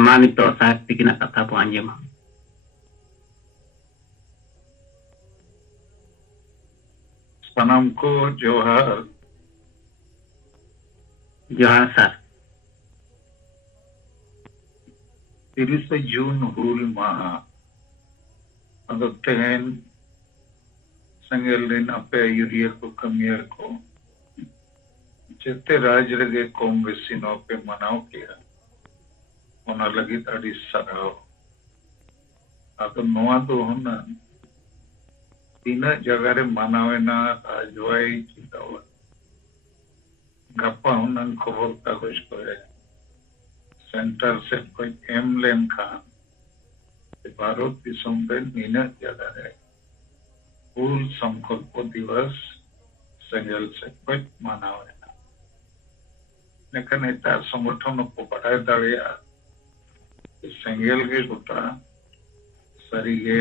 Manito sa pikinakata po anjema. सनम को जोहार Johar sir. 30 जून हुल माहा अदब तेहन संगेल दिन अपे यूरिया को कमियर को जितने राज रगे कौम बेसिनों पे मनाओ किया उन्हें लगी ताड़ी सराव अतो नोआ तो होना तीन जगह रे मनावे ना राजवाई चितावा गप्पा होना खबर कागज करे सेंटर से कोई एमलेन खान भारत दिसम में मीना जगह है हुल संकल्प दिवस संगल से कोई मनावे ना लेकिन इतना संगठन को बढ़ाए दाड़िया संगल के गुटा सरीगे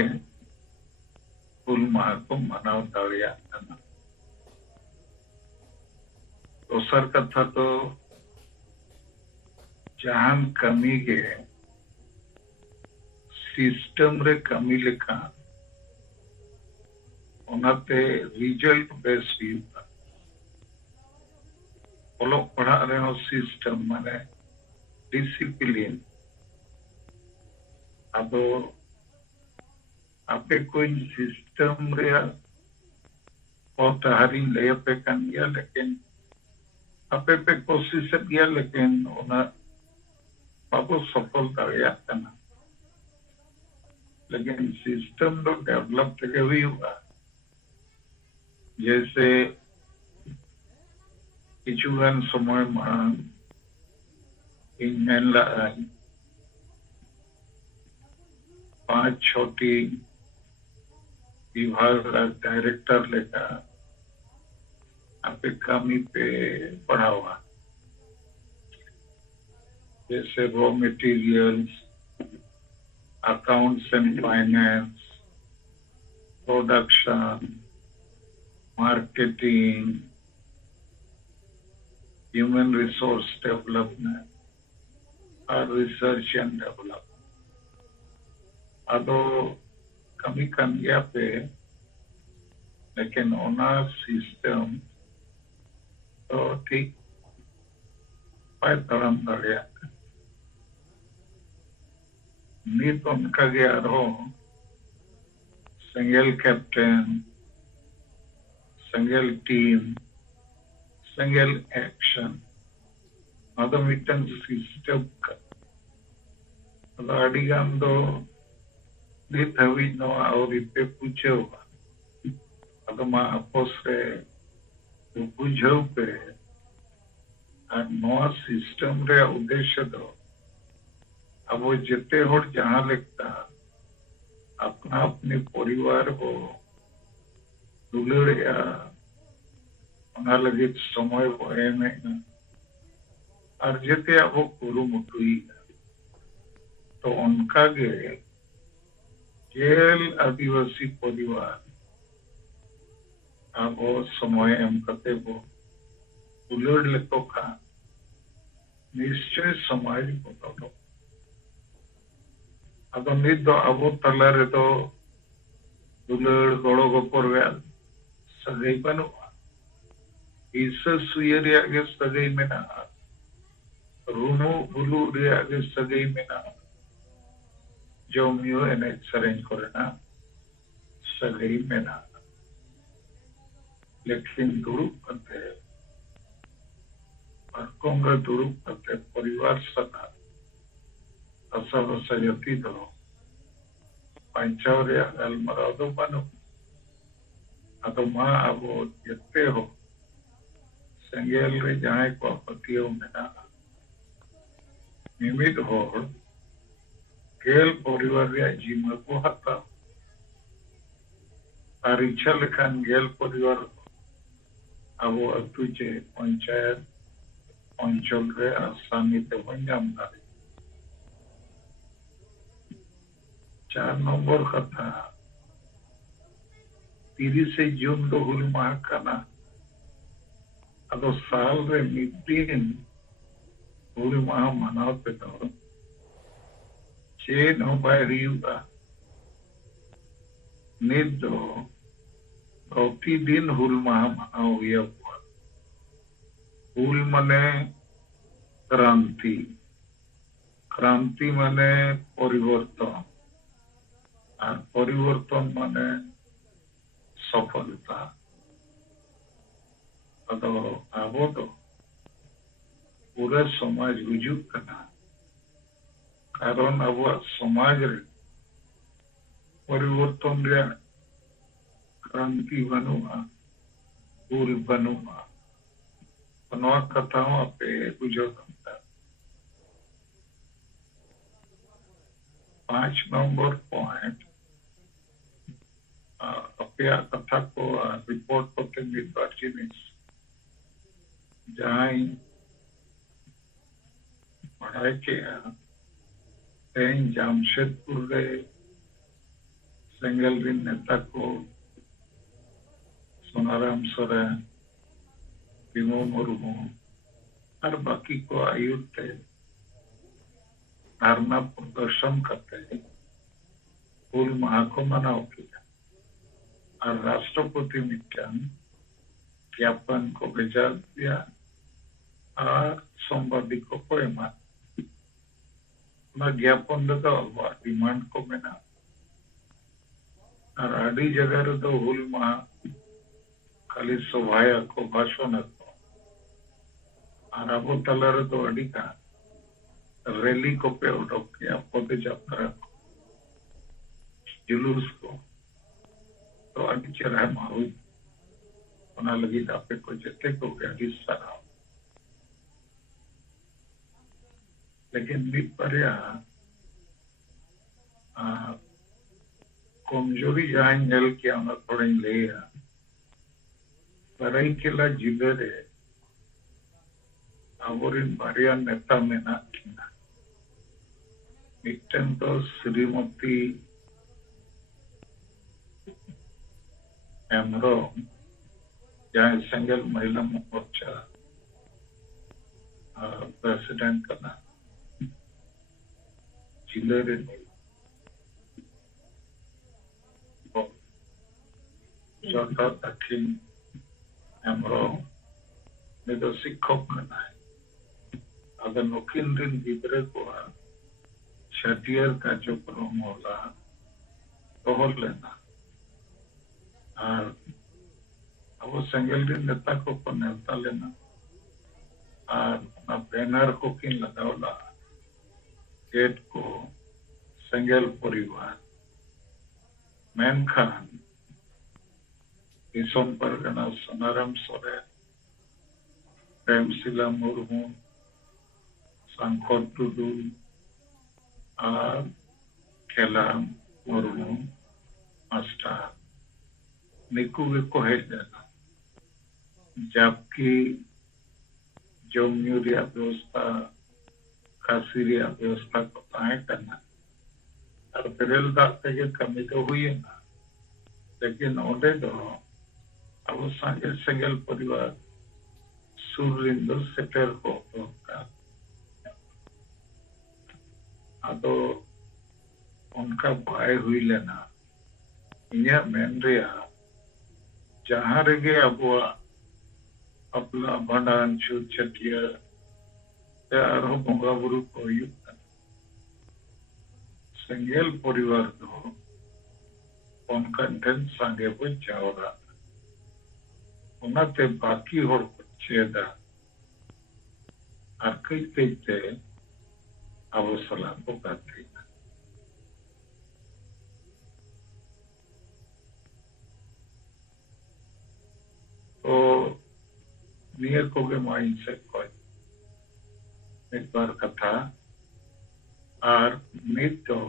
हुल माह को मनाव दाड़िया ना दोसर कथा तो जहां कमी के सिस्टम रे कमी लेखा उनाते रिजल्ट बेस हुआ ओलोक पढ़ा रहे सिस्टम माने डिसिप्लिन अब आपे कोई सिस्टम रे बहुत हारी ले पे kan गया लेकिन आपे पे कोशिश किया लेकिन उन्हें बाबू सफल दाड़िया करना लेकिन सिस्टम तो डेवलप तक भी हुआ जैसे किचुगन समय मांग इंजन लाई 5 छोटी विभाग डायरेक्टर लेकर आपे कमी पे बढ़ावा जैसे raw materials accounts and finance, production, marketing, human resource development, or research and development. अदो कमी कमियां पे लेकिन ओना सिस्टम तो ठीक पाए तरम दरिया नीत उनका गया रहो single captain single team single action अदो मिटन सिस्टम का अदो अडिगान दो नीत हवी नो और इपे पूछे हुआ अदो मा अपोस रे पूछे पे नो सिस्टम रे उद्देश्य दो अब वो जितने होड़ जहाँ लिखता अपना अपने परिवार को दुलड़िया उन्हें लगे समय वो है में और जितने अब वो कुरु मुटुई तो उनका जेल आदिवासी परिवार अब वो समय एम करते वो दुलड़ लेतो का निश्चय समाज को तो अदो नित दो अबो तलारे तो दुलड़ गोड़ो गोपर गया सगई बनुआ ईसा सुयरिया के सगई में ना रूनो बुलू रिया के सगई में ना जो मियो एने सरेंज करना सगई में ना लेकिन दुरुप करते और कोंगा दुरुप करते परिवार सदा असर सजती तो पंचौर्य अलमरादो बनो अतो माँ अब जितने हो संगेल रे जाए को पतियों में ना निमित हो केल परिवार रे जीवन को हता और इच्छा लेखन गेल परिवार अब तुझे पंचायत अंचल रे आसानी ते बंजाम दारी 4 नंबर कथा 30 जून दो हुल माह काना अदो साल रे मिट्टीन हुल माह मनावते तो चेन हो बाय हुआ नित दो प्रतिदिन हुल माह मनाव हुआ हुल माने क्रांति क्रांति माने परिवर्तन और परिवर्तन माने सफलता अदो आबो तो पूरा समाज हुजूग करना कारण अब समाज रे परिवर्तन रे क्रांति बनुआ भूल बनुआ नवा कथाओं पे बुझो 5 नंबर पॉइंट अपया कथा को रिपोर्ट करते मिलबार जिनिस जहां पढ़ाई किया तेन जामशेदपुर रे सेंगल रिन नेता को सोनाराम सोरेन भीमो मुर्मू और बाकी को आयुक्त धरना प्रदर्शन करते हुल माह को मनाव किया और राष्ट्रपति मिट्टन ज्ञापन को भेजा दिया और संवादिकों को एमा ज्ञापन तो डिमांड को मेना और आड़ी जगह रे तो हुल माह खाली सभाया को भाषण और अब तला रे तो अड़ी का रैली को पे उठोक किया पद यात्रा को जुलूस को तो अड़ी चेहरा मारू होना लगी आपे को जते को हिस्सा रहा लेकिन मित पर्या कमजोरी जहां नेल किया ना थोड़ा ले पराई केला जिले रे आबोरिन बारिया नेता में ना किना मिट्टन तो श्रीमती एमरो जहां सेंगल महिला मोर्चा प्रेसिडेंट करना जिले रे सरकार दक्षिण एमरो ने तो शिक्षक करना है अगर नुकिन दिन गिदरे को छठियर का जो क्रम होला तोहर लेना और अब सेंगल दिन नेता को नेता लेना और बैनर को किन लगावला गेट को सेंगल परिवार मेनखान दिसोम परगना सोनाराम सोरेन प्रेमशिला मुर्मू शंकर टुडू और खेला मुर्मू मास्टर निकू को हेज देना जबकि जमुनिया व्यवस्था खासी व्यवस्था को ताए करना और फिर दाते के कमी तो हुई है ना लेकिन ओडे तो अब संगे सेंगल परिवार सूर्यिंदु सेटर को तो उनका भाई हुई लेना इन्हें मेन रिया जहां रेगे अब अपना भंडान छूट छटिया यार हो बोंगा बुरु को युक्त सेंगल परिवार तो उनका इंटेंस संगे को जाओगा उन्हें बाकी होड़ चेदा और कई ते अब सलाह को करते तो नियर को के माइंड से कोई एक बार कथा और नित तो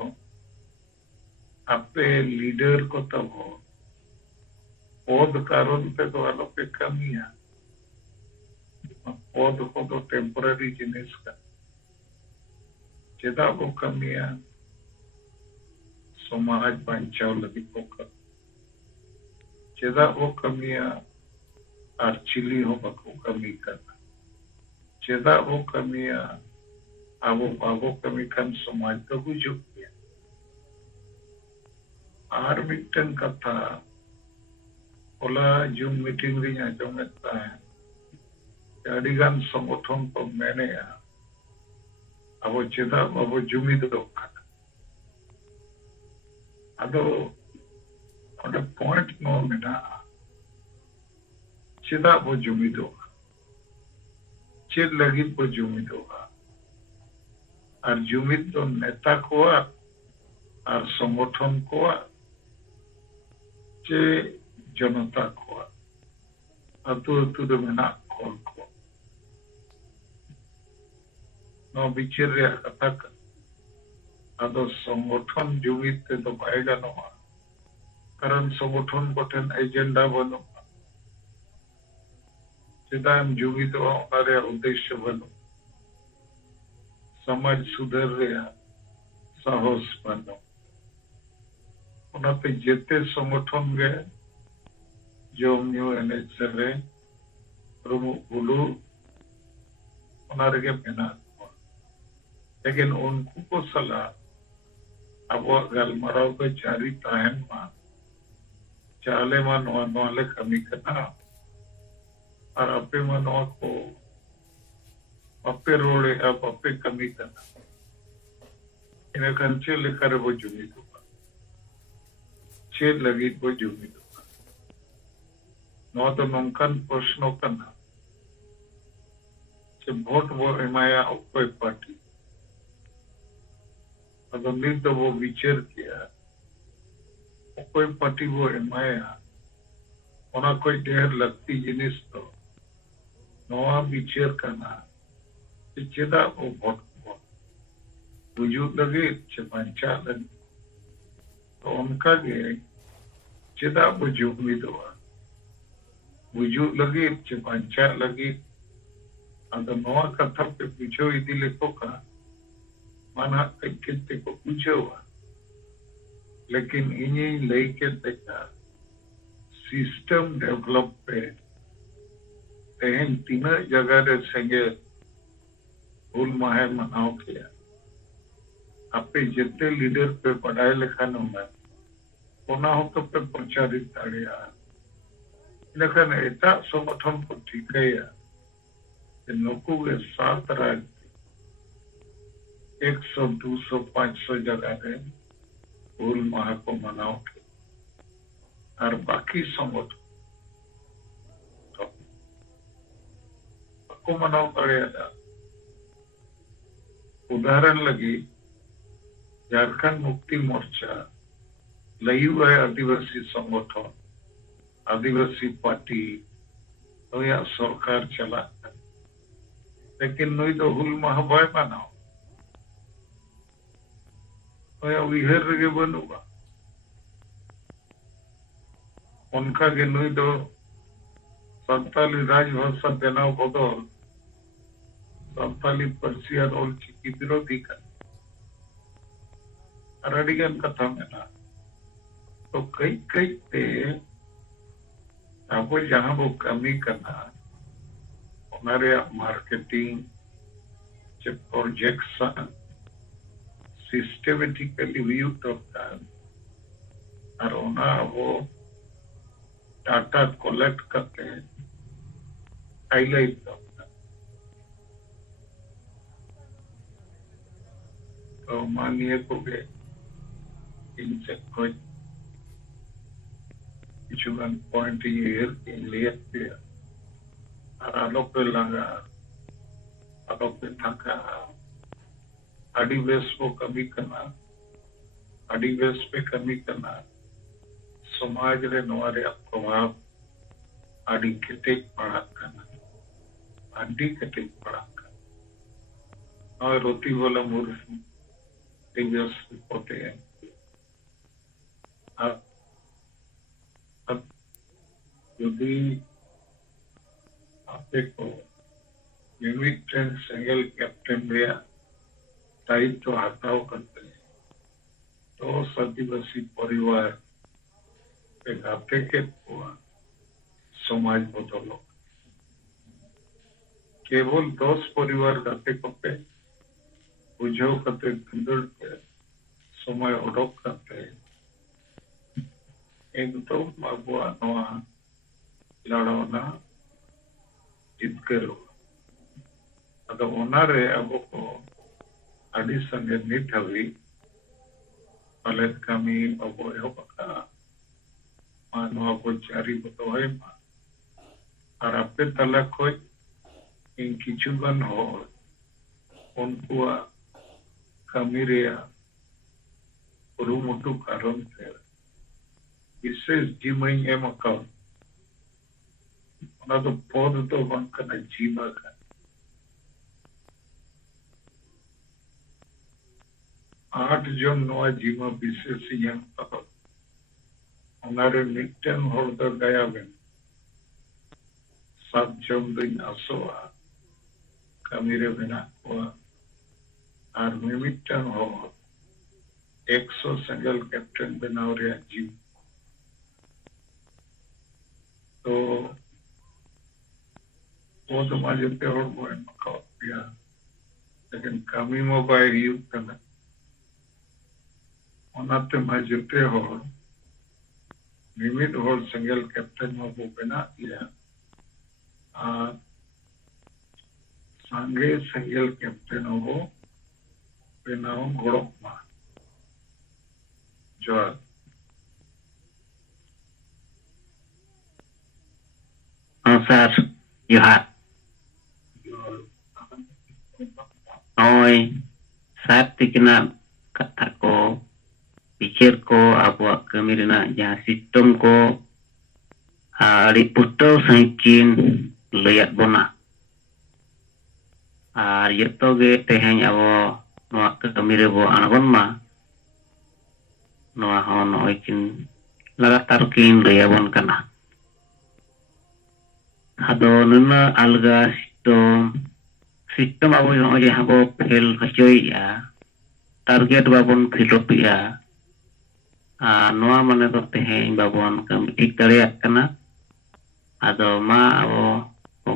आपे लीडर को तब हो पद कारण पे तो वालों पे कमी है पद को तो टेम्पररी जिनिस का चेदा वो कमी है समाज बचाव लगी पोकर चेदा वो कमी है और चिली हो बको कमी करना चेदा वो कमी है आवो कमी कन समाज तो गुजुक गया आर मिट्टन कथा ओला जूम मीटिंग री आजमेता है अड़ीगान संगठन को मैंने अब चेदा अब जुमिद अदो ओंडे पॉइंट नो मेना चेदा अब जुमिदो चेद लगी बो जुमिदो और जुमिद तो नेता को और संगठन को चे जनता को अतु अतु दो मेना कॉल को नो बिचर रे कथा अदो संगठन जुमिद ते तो बाय गानोआ कारण संगठन कोठेन एजेंडा बनो चेदाम जुमिद ओनारे उद्देश्य बनो समाज सुधर रे साहस बनो ओनाते जेते संगठन गे जोम न्यू एनएचरे रुमु बुलु ओनारे के मेना लेकिन उनको को सलाह अब गलमराव को जारी ताहन मा चाले मा नोले कमी करना और अपे मा नो को अपे रोड़े अब अपे कमी करना इन्हें कंचे लेकर वो जुमी दूँगा चेद लगी वो जुमी दूँगा नो तो नौकन प्रश्नों करना चे वोट वो हिमाया कोई पार्टी अगर नहीं तो वो विचार किया कोई पार्टी वो हिमाया ओना कोई ढेर लगती जिनिस तो नवा विचार करना चेदा वो वोट को वजूद लगे चे पंचा लगे तो उनका के चेदा वो जुगमी दो वजूद लगे चे पंचा लगे अगर नवा कथा पे पूछो इदी लेको का माना कितने को पूछो लेकिन इन्हीं लेके देखा सिस्टम डेवलप पे तेहन तीन जगह रे संगे हुल माहे मनाओ किया आपे जितने लीडर पे पढ़ाई लिखा न ओना हो तो पे प्रचारित दाड़िया लेकिन एटा संगठन को ठीक है नुकु के 7 राज्य 100, 200, 500 जगह रे हुल माह को मनाओ के और बाकी संगठन को मनाओ करेगा उदाहरण लगी झारखंड मुक्ति मोर्चा लयू है आदिवासी संगठन आदिवासी पार्टी तो या सरकार चला लेकिन नई तो हुल माह बाय मनाओ तो या विहर रे बनूगा उनका के नई तो संताली राजभाषा देना बदल संताली पर्सिया रोल चिकी विरोधी कर अड़ीगन कथा में ना तो कई कई ते आपको जहां वो कमी करना हमारे मार्केटिंग चे प्रोजेक्शन सिस्टेमेटिकली व्यू करता और उन्हें वो डाटा कलेक्ट करते हैं हाईलाइट करता तो मानिए को के इनसे कोई किचुगन पॉइंट ये लिए और आलोपे लगा आलोपे थका अड़ीवेश को कमी करना अड़ीवेश पे कमी करना समाज रे नवारे प्रभाव आड़ी केटेक पड़ा करना आड़ी केटेक पड़ा करना और रोटी वाला मूर्ख दिव्यस होते हैं अब यदि आपे को यूनिट ट्रेन सिंगल कैप्टन भैया दायित्व हटाओ करते हैं तो सदिवासी परिवार आपे के समाज बदलो केवल 10 परिवार गाते कपे बुझो कते के समय ओडक करते एकदम abuwa noa ladawna jitkaro ado onare abo ko adi sange nit habi palet kami abo ehopaka noa ko cari botoy ma ar ape tala khoj in kichugan hor unkuwa kami reya kurumutu karon te विशेष जीवन ये मकान उन्हें तो पौध तो बंकन जीवा का आठ जन नवा जीवा विशेष ये मकान उन्हें मिट्टन होड़ तो गया बन सब जन दिन असोआ कमीरे बिना हुआ आर मिट्टन हो 100 सिंगल कैप्टन बनाओ रे जीव तो वो तो माजे पे और वो है मकाओ दिया लेकिन कमी मोबाइल यूज़ करना उन्हाते माजे पे और निमित और सिंगल कैप्टन में वो बना दिया संगे सिंगल कैप्टन हो बनाओ घोड़ों में जो Sir, Johar. Oi, saat tikina kata ko, pikir ko, abuak kami rena yang sistem ko, riputo sangkin lihat bona. Yeto ge teheng abo noa kami rebo anagon ma, noa hon oikin lagatar kin liabon kana. Ado nuna alga sistem abo yang aja habo fail kacoi ya target babon filopi ya noa mana to teheng babon kami tik tariak kana ado ma abo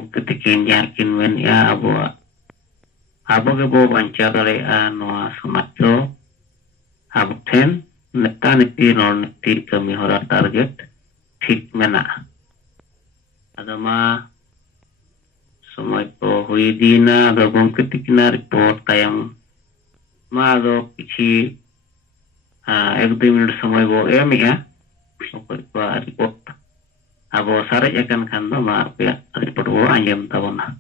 ketikin yakin men ya abo ke bo banca tare noa samacho abo ten neta neti non neti kami hora target tik mena ada mah semua itu hui dina ada bangkit kena report tayang mah ada kici 1-2 minit semua itu ya sampai report abo sare akan kanda mah ya report wo anjam tabona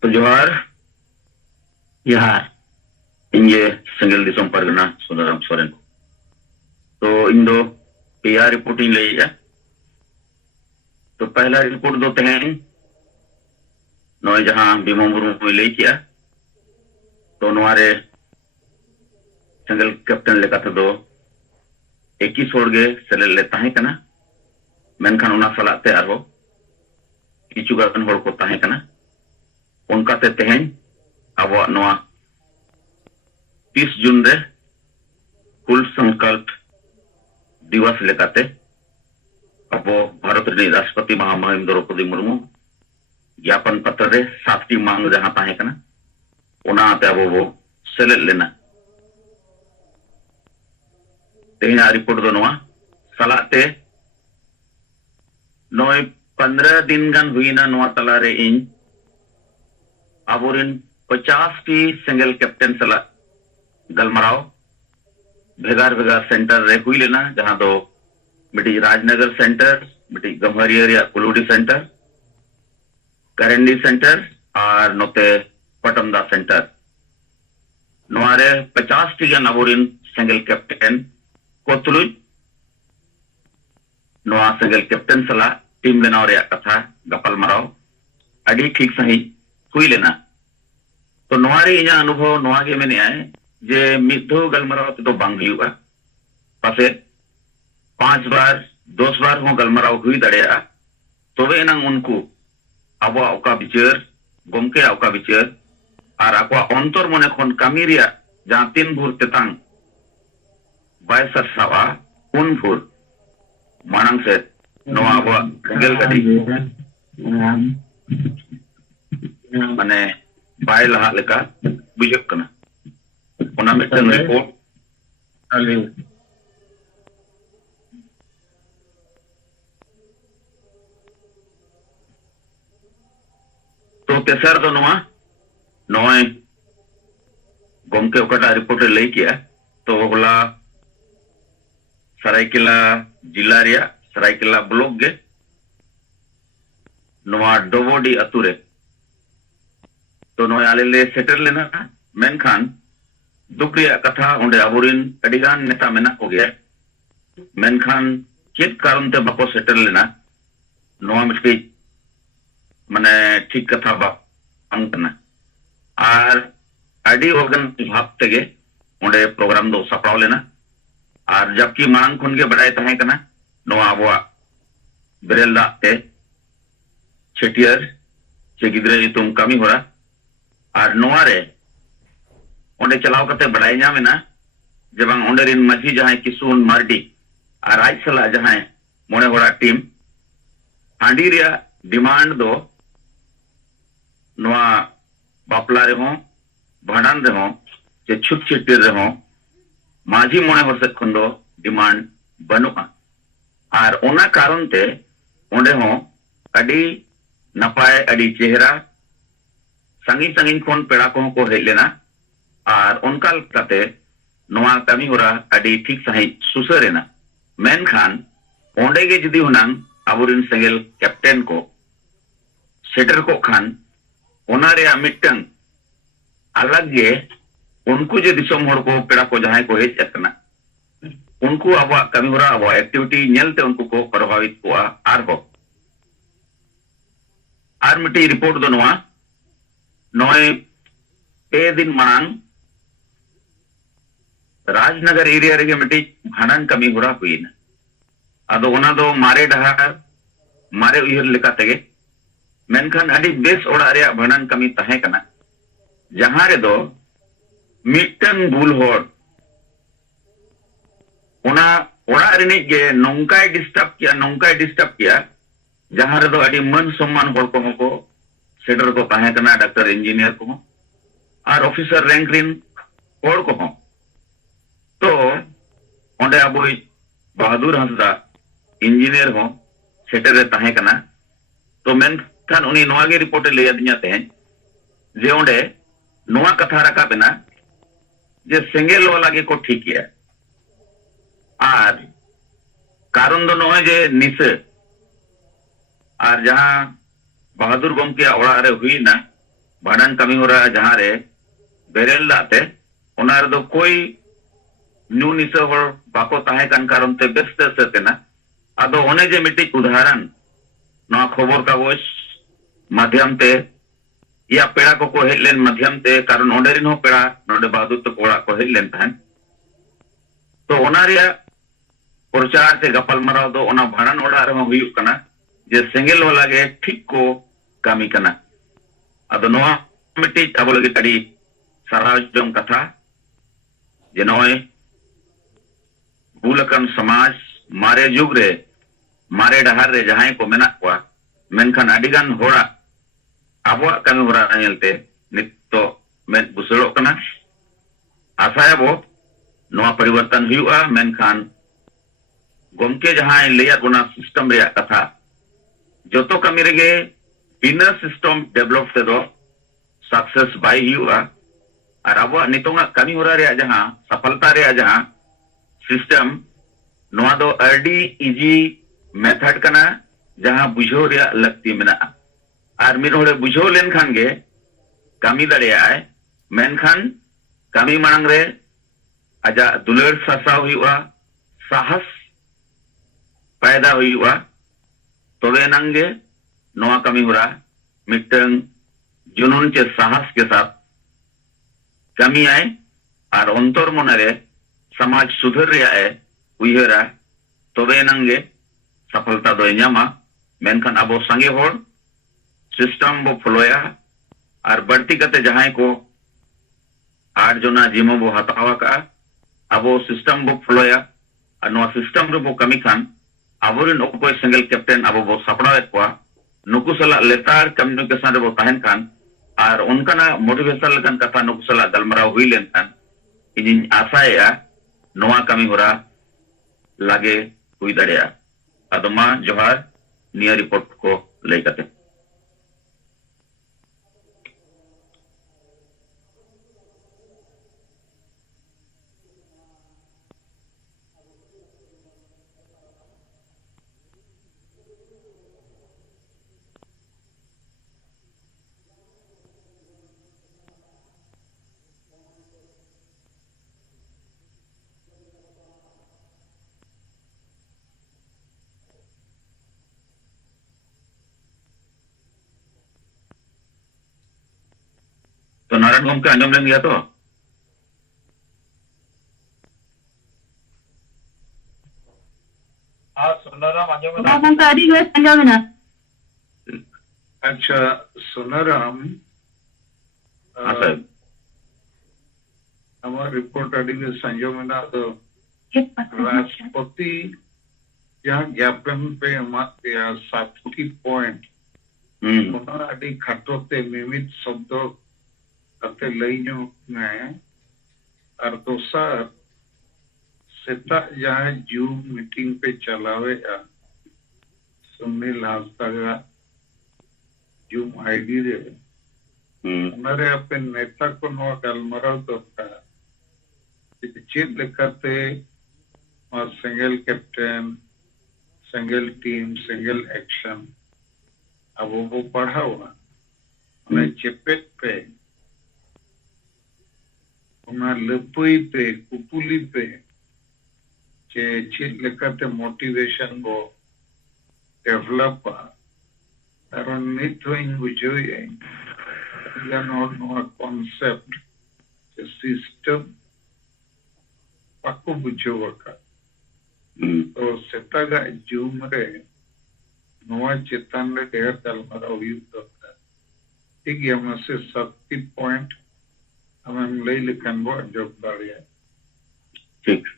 तो जोहार इंजे single दिसम Pargana Sundaram Soren तो इंदो PR reporting ले या तो पहला report दो तहन नोए जहां बीमो मुर्मू ले किया तो नोरे सिंगल कैप्टन लेका तो दो 21 होड़ गे सेले ले ताहे कना मेनखान उना सलाते आरो किछु गान होड़ को ताहे कना उनका ते तहन अब नोआ 30 जून रे कुल संकल्प दिवस लेकाते अब भारत रे राष्ट्रपति महामहिम द्रौपदी मुर्मू ज्ञापन पत्र रे 7टी मांग जहां ताहे कना उना ते अब वो सेलेट लेना तेना रिपोर्ट दो नोआ सलाते नोय 15 दिन गान हुईना नोआ तला रे इन अबोरिन 50टी सिंगल कैप्टन सला गलमराव भेगार भेगार सेंटर रे हुई लेना जहां दो मिटी राजनगर सेंटर मिटी गम्हरिया कुलुडी सेंटर करंडी सेंटर और नोते पटमदा सेंटर नोआरे 50टी गान अबोरिन सिंगल कैप्टन को तुलुज नोआ सिंगल कैप्टन सला टीम बनाव रे कथा गपल मराव अडी ठीक सही हुई लेना तो नोआरे इना अनुभव नोआ के मेने आए जे मिथो गलमराव तो बांग हुआ पासे 5 बार 10 बार हो गलमराव हुई दड़ेया तोबे एनांग उनको अब अका बिचार गमके अका बिचार और आको अंतर मने खन कामी रिया जहां 3 भूर तेतांग बायसर सावा उन भूर मानंग से नोआ अब गल गडी माने बाय लहा लेका बुझक कना ओना मिटन रिपोर्ट तो तेसर दो नॉय गोमके ओकाटा रिपोर्ट लई किया तो होला सरायकेला जिला रिया सरायकेला ब्लॉक गे नोआ डोबोडी अतुरे तो नोय आले ले सेटल लेना मेनखान दुख रिया कथा ओंडे अबोरिन अडिगान नेता मेना को गया मेनखान चेत कारण ते बाको सेटल लेना नोआ मिटके माने ठीक कथा बा अंकना और आडी ऑर्गन भाग तेगे ओंडे प्रोग्राम दो सपड़ाव लेना और जबकि मांग खुन के बड़ाई तहे कना नोआ अबवा बेरेल दाते छेटियर चे गिद्रे तुम कमी हो रहा और नोआ रे ओंडे चलाव करते बड़ाई ना मेना जब ओंडे रिन मझी जहां किसुन मार्डी और आज सला जहां मोने होड़ा टीम हांडी रिया डिमांड दो नोआ बापला रे हो भांडन रे हो जे छुट छिटिर रे हो माझी मोने हर से खंडो डिमांड बनुआ और ओना कारण ते ओंडे हो अडी नपाय अडी चेहरा संगी संगी खोन पेड़ा को हेज लेना और उनका लते नोआ कमी होरा अडी ठीक सही सुसरेना मेनखान ओंडे गे जुदी हुनांग अबुरिन सेंगेल कैप्टन को सेटर को खान ओना रे मिटंग अलग गे उनको जो दिसम हर को पेड़ा को जहां को हेज एतना उनको अब कमी होरा अब एक्टिविटी नेलते उनको को प्रभावित को आर मिटी रिपोर्ट दो नोआ नोय पे दिन मांग राजनगर एरिया रे मिटी भांडन कमी होरा हुई ना अदो ओना दो मारे डहार मारे उहर लेका तेगे मेनखान अडी बेस ओड़ा रे भांडन कमी तहे कना जहां रे दो मिटन बुल होड़ ओना ओड़ा रिनी गे नोंकाय डिस्टर्ब किया जहां रे दो अडी मन सम्मान होड़ को सेटर को तहे कना डॉक्टर इंजीनियर को और ऑफिसर रैंक रिन होड़ को तो ओंडे अब बहादुर हंसदा इंजीनियर हो सेटर तहे कना तो मेनखान उनी नोआ गे रिपोर्ट ले दिया तेहन जे ओंडे नोआ कथा रखा बेना जे सेंगेल वाला गे को ठीक किया और कारण दो नोए जे निस और जहां बहादुर गोमके ओड़ा रे हुई ना भांडन कमी हो रहा जहां रे बेरेल लाते ओना रे दो कोई न्यू निस होड़ बाको तहे कन कारण ते बेस्ट सेना अदो ओने जे मिटी उदाहरण नोआ खबर कागज माध्यम ते या पेड़ा को हेज लेन माध्यम ते कारण ओंडे रिन हो पेड़ा नोडे बहादुर तो कोड़ा को हेज लेन तहन तो ओना रिया प्रचार से गपल मराव दो ओना भांडन ओड़ा रे हुई कना जे सेंगेल वाला गे ठीक को कमी कना अदो नोआ मिटी अब लगे तड़ी सराज जों कथा जे नोए बुलकन समाज मारे जुग रे मारे डहार रे जहां को मेना को मेनखान अडिगान होड़ा अब कमी होरा नेलते नित तो में बुसड़ो कना आशायाबो नोआ परिवर्तन हुआ मेनखान गोमके जहां लेया गुना सिस्टम रे कथा जोतो कमी रेगे बिना सिस्टम डेवलप ते दो सक्सेस बाई हुआ और अब नितोंगा कमी होरा रे जहां सफलता रे जहां सिस्टम नोआ दो अडी इजी मेथड कना जहां बुझो रे लगती मेना और मिर होड़े बुझो लेन खान गे कमी दड़े आए मेनखान कमी मांग रे आजा दुलड़ ससा हुआ साहस पैदा हुआ तबे नंगे नोआ कमी हुआ मिटंग जुनून के साहस के साथ कमी आए और अंतर मन रे समाज सुधर रे आए उयहरा तबे नंगे सफलता दो न्यामा मेनखान अब संगे होड़ सिस्टम बो फॉलोया और बढ़ती करते जहां को 8 जना जिमो बो हतावा का अब सिस्टम बो फॉलोया और नो सिस्टम रे बो कमी खान अबोरिन ओकोय सिंगल कैप्टन अब बो सपड़ा को नुकु सला लेतार कम्युनिकेशन रे बो तहन खान और उनका ना मोटिवेशन लेकन कथा नुकु सला गलमराव हुई लेन खान इन आशाया नोआ कमी होरा लागे हुई दड़िया अदमा जोहार निया रिपोर्ट को लेकते नारायण गमके आंजम लेन गया तो हाँ सोनाराम आंजम गमके अड़ी बेस आंजम ना अच्छा सोनाराम हाँ साहब हमारा रिपोर्ट अड़ी बेस आंजम ना तो राष्ट्रपति यहाँ ज्ञापन पे मत या 70 पॉइंट उन्होंने अड़ी खटोते मिमित शब्दों अते लईन्यों में अर्दोसार सेता जहाँ जूम मीटिंग पे चलावे या सुनील हास्ता का जूम आईडी रे हमारे अपने नेता को नवा गलमराव दोता चीज लिखते और single captain single team single action अब वो पढ़ा हुआ उन्हें चिपेट पे उन्हें लपुई पे कुपुली पे चे चीज लिखते मोटिवेशन को डेवलप कारण नित्य इन बुझोई है या नॉट कॉन्सेप्ट सिस्टम पाको बुझोगा का तो सेतागा जूम रे नवा चेतन रे डेर गलमरा हुई होता ठीक है हम से 70 पॉइंट हम ले लिखन वो जॉब दाड़िया ठीक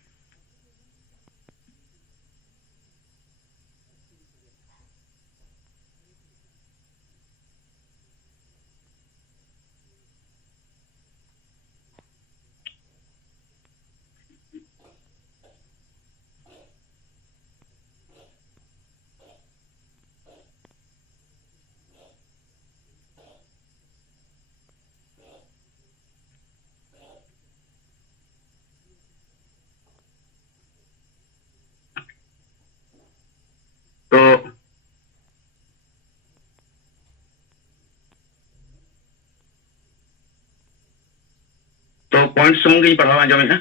तो पॉइंट सुमंगी पढ़ावा जावे है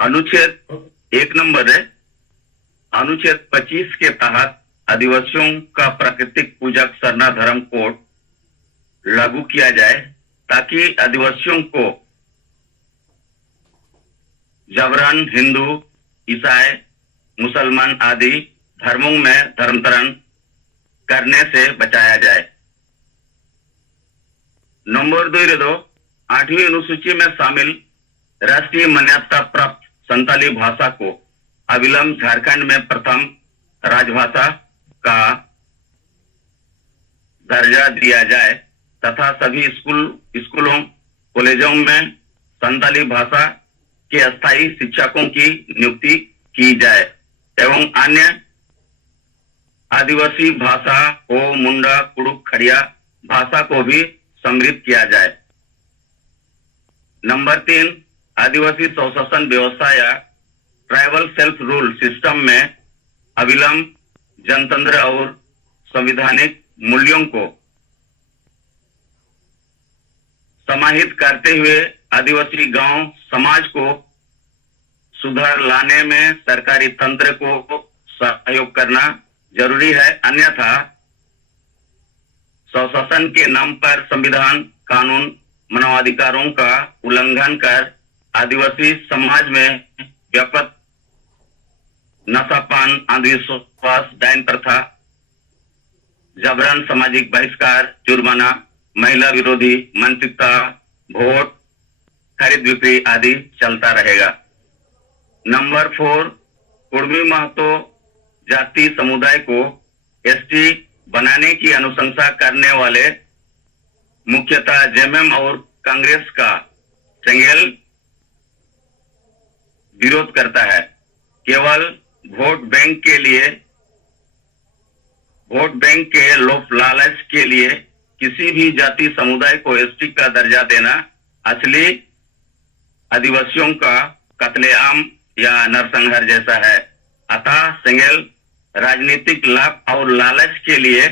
अनुच्छेद 1 नंबर है अनुच्छेद 25 के तहत आदिवासियों का प्राकृतिक पूजक सरना धर्म कोड लागू किया जाए ताकि आदिवासियों को जबरन हिंदू ईसाई मुसलमान आदि धर्मों में धर्मांतरण करने से बचाया जाए। नंबर 2 रे दो 8वीं अनुसूची में शामिल राष्ट्रीय मान्यता प्राप्त संताली भाषा को अविलंब झारखंड में प्रथम राजभाषा का दर्जा दिया जाए तथा सभी स्कूलों कॉलेजों में संताली भाषा के अस्थायी शिक्षकों की नियुक्ति की जाए एवं अन्य आदिवासी भाषा को मुंडा कुड़ुक खड़िया भाषा को भी समृद्ध किया जाए। नंबर 3 आदिवासी स्वशासन व्यवस्था या ट्राइबल सेल्फ रूल सिस्टम में अविलंब जनतंत्र और संवैधानिक मूल्यों को समाहित करते हुए आदिवासी गांव समाज को सुधार लाने में सरकारी तंत्र को सहयोग करना जरूरी है, अन्यथा स्वशासन के नाम पर संविधान कानून मानवाधिकारों का उल्लंघन कर आदिवासी समाज में व्यापक नशापान अंधविश्वास डायन प्रथा जबरन सामाजिक बहिष्कार जुर्माना महिला विरोधी मानसिकता वोट खरीद बिक्री आदि चलता रहेगा। नंबर 4 कुर्मी महतो जाति समुदाय को एसटी बनाने की अनुशंसा करने वाले मुख्यतः जेएमएम और कांग्रेस का चंगेल विरोध करता है। केवल वोट बैंक के लोभ लालच के लिए किसी भी जाति समुदाय को एसटी का दर्जा देना असली आदिवासियों का कत्लेआम या नरसंहार जैसा है। अतः चंगेल राजनीतिक लाभ और लालच के लिए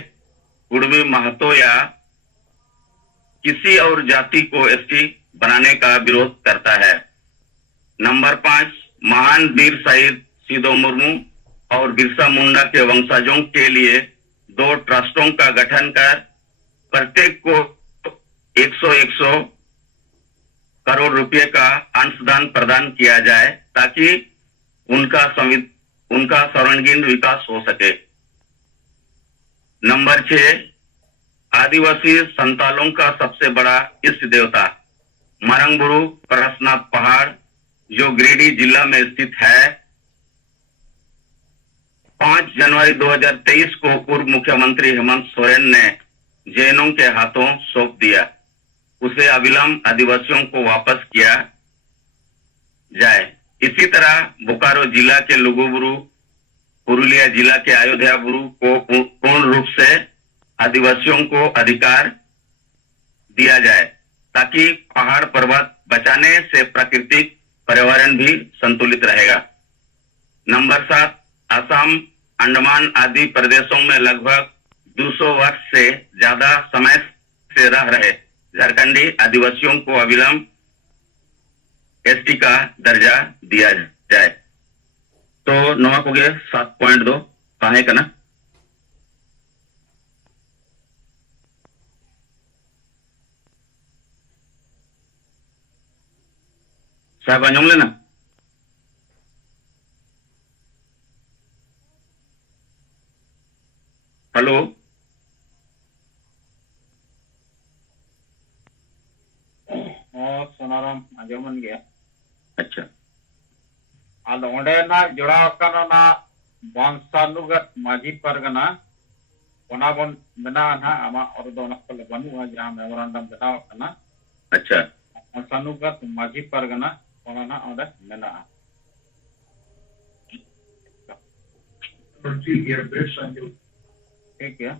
कुर्मी महतो या किसी और जाति को एसटी बनाने का विरोध करता है। नंबर 5 महान वीर शहीद सिदो मुर्मू और बिरसा मुंडा के वंशजों के लिए 2 ट्रस्टों का गठन कर प्रत्येक को 100 करोड़ रुपए का अंशदान प्रदान किया जाए ताकि उनका सर्वांगीण विकास हो सके। नंबर 6, आदिवासी संतालों का सबसे बड़ा इष्ट देवता मारंगबुरु परसनाथ पहाड़ जो गिरिडीह जिला में स्थित है, 5 जनवरी 2023 को पूर्व मुख्यमंत्री हेमंत सोरेन ने जैनों के हाथों सौंप दिया। उसे अविलंब आदिवासियों को वापस किया जाए। इसी तरह बोकारो जिला के लुगुबुरु, पुरुलिया जिला के अयोध्याबुरु को पूर्ण रूप से आदिवासियों को अधिकार दिया जाए ताकि पहाड़ पर्वत बचाने से प्राकृतिक पर्यावरण भी संतुलित रहेगा। नंबर 7, असम, अंडमान आदि प्रदेशों में लगभग 200 वर्ष से ज्यादा समय से रह रहे झारखंडी आदिवासियों को अविलंब एसटी का दर्जा दिया जाए। तो नवा को गए 7.2 कहा का ना साहब आंजम लेना। हेलो, सोनाराम आंजमन गया। अच्छा, जोड़ा वंशानुगत माझी परगना बन बना आमा और बनू जहां मेमोरेंडम बनाव। अच्छा, वंशानुगत माझी परगना मेना। ठीक है।